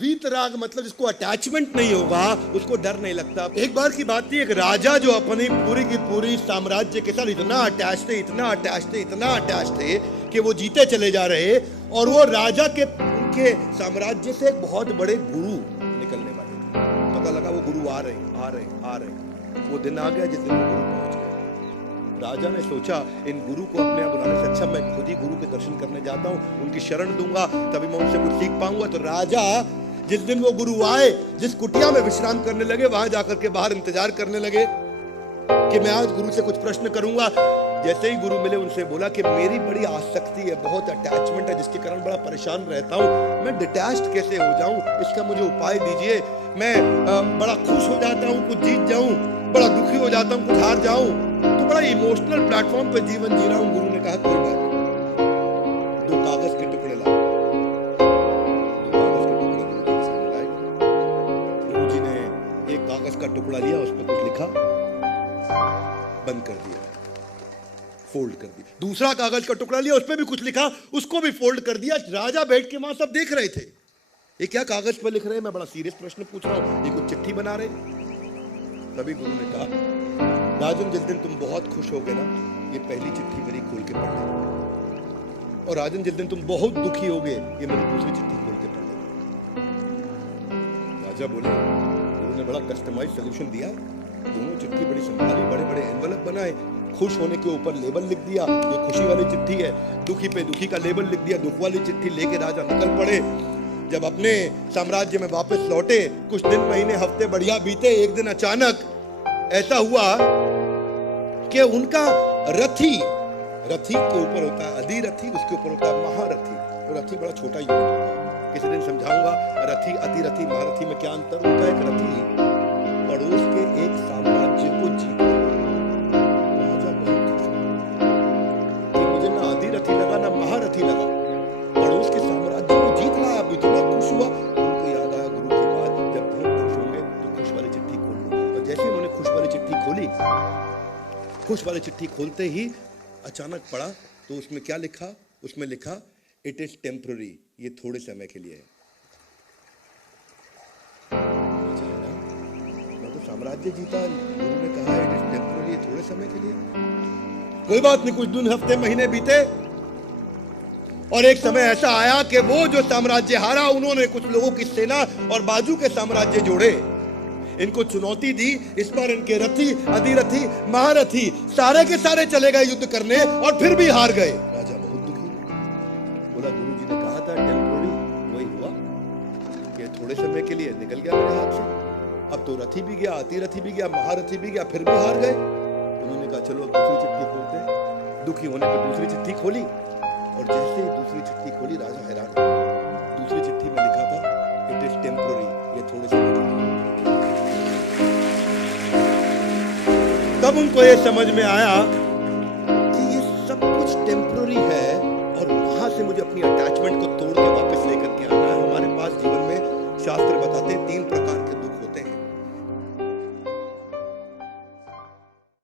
वीतराग मतलब जिसको अटैचमेंट नहीं होगा उसको डर नहीं लगता। एक बार की बात थी, एक राजा जो अपनी पूरी की पूरी साम्राज्य के साथ इतना अटैच थे, इतना अटैच थे, इतना अटैच थे कि वो जीते चले जा रहे, और वो राजा के उनके साम्राज्य से एक बहुत बड़े गुरु निकलने वाले थे। पता लगा वो गुरु आ रहे आ रहे आ रहे। वो दिन आ गया जिस दिन वो गुरु पहुंच गए। राजा ने सोचा इन गुरु को अपने यहाँ बुलाने से अच्छा मैं खुद ही गुरु के दर्शन करने जाता हूँ, उनकी शरण दूंगा, तभी मैं उनसे कुछ सीख पाऊंगा। तो राजा जिस दिन वो गुरु आए, जिस कुटिया में विश्राम करने लगे, वहां जाकर के बाहर इंतजार करने लगे कि मैं आज गुरु से कुछ प्रश्न करूंगा। जैसे ही गुरु मिले उनसे बोला कि मेरी बड़ी आसक्ति है, बहुत अटैचमेंट है, जिसके कारण बड़ा परेशान रहता हूँ, मैं डिटैच्ड कैसे हो जाऊं, इसका मुझे उपाय दीजिए। मैं बड़ा खुश हो जाता हूँ कुछ जीत जाऊं, बड़ा दुखी हो जाता हूँ कुछ हार जाऊं, तो बड़ा इमोशनल प्लेटफॉर्म पर जीवन जी रहा हूं। गुरु ने कहा कोई बात नहीं, 2 कागज के टुकड़े लाओ। 2 कागज के टुकड़े गुरु जी के सामने लाए। गुरु जी ने एक कागज का टुकड़ा लिया, उस पर कुछ लिखा, बंद कर दिया, फोल्ड कर दिया। दूसरा कागज का टुकड़ा लिया, उस पर भी कुछ लिखा, उसको भी फोल्ड कर दिया। राजा बैठ के वहां सब देख रहे थे, ये क्या कागज पर लिख रहे हैं, मैं बड़ा सीरियस प्रश्न पूछ रहा हूं, ये कुछ चिट्ठी बना रहे। तभी गुरु ने कहा राजन, जिस दिन तुम बहुत खुश हो गए ना, ये पहली चिट्ठी मेरी खोल के पढ़ लेना, और राजन जिस दिन तुम बहुत दुखी हो गए, ये मेरी दूसरी चिट्ठी खोल के पढ़ लेना। राजा बोले, गुरु ने बड़ा कस्टमाइज सोल्यूशन दिया। दोनों चिट्ठी बड़ी संभाली, बड़े बड़े एनवलप बनाए, खुश होने के ऊपर लेबल लिख दिया, ये खुशी वाली चिट्ठी है, दुखी पे दुखी का लेबल लिख दिया, दुख वाली चिट्ठी लेके राजा निकल पड़े। जब अपने साम्राज्य में वापस लौटे, कुछ दिन महीने हफ्ते बढ़िया बीते। एक दिन अचानक ऐसा हुआ कि उनका रथी के ऊपर होता है अधिरथी, उसके ऊपर होता है महारथी, और रथी बड़ा छोटा यूनिट होता है, किसी दिन समझाऊंगा रथी, अतिरथी, महारथी में क्या अंतर होता है। एक रथी पड़ोस के एक साम्राज्य को जीत, राजा बहुत खुश कि मुझे ना अधिरथी लगा ना महारथी लगा, पड़ोस के साम्राज्य को जीत लाया। अब इतना खुश हुआ, उनको याद आया गुरु की बात, जब बहुत खुश होंगे तो खुश वाली चिट्ठी खोल लो। और जैसे ही उन्होंने खुश वाली चिट्ठी खोली, खुश वाली चिट्ठी खोलते ही अचानक पढ़ा तो उसमें क्या लिखा, उसमें लिखा इट इज टेम्पररी, ये थोड़े समय के लिए है। मैं तो साम्राज्य जीता, गुरु ने कहा इट इज टेम्पररी, ये थोड़े समय के लिए। कोई बात नहीं, कुछ दिन हफ्ते महीने बीते, और एक समय ऐसा आया कि वो जो साम्राज्य हारा, उन्होंने कुछ लोगों की सेना और बाजू के साम्राज्य जोड़े, इनको चुनौती दी। इस बार इनके रथी, अधिरथी, महारथी सारे के सारे चले गए युद्ध करने, और फिर भी हार गए। राजा बहुत दुखी बोला, गुरु जी ने कहा था टेम्पोररी, वही हुआ कि थोड़े समय के लिए निकल गया मेरे हाथ से। अब तो रथी भी गया, अतिरथी भी गया, महारथी भी गया, फिर भी हार गए। उन्होंने कहा चलो अब दूसरी चिट्ठी खोलते हैं। दुखी होने पर दूसरी चिट्ठी खोली, और जैसे ही दूसरी चिट्ठी खोली राजा हैरान हो गया। दूसरी चिट्ठी में लिखा था इट इज टेम्पोररी, ये थोड़े समय के लिए। तब उनको ये समझ में आया कि ये सब कुछ टेम्पोररी है, और वहां से मुझे अपनी अटैचमेंट को तोड़ के वापस लेकर के आना है। हमारे पास जीवन में शास्त्र बताते हैं 3 प्रकार के दुख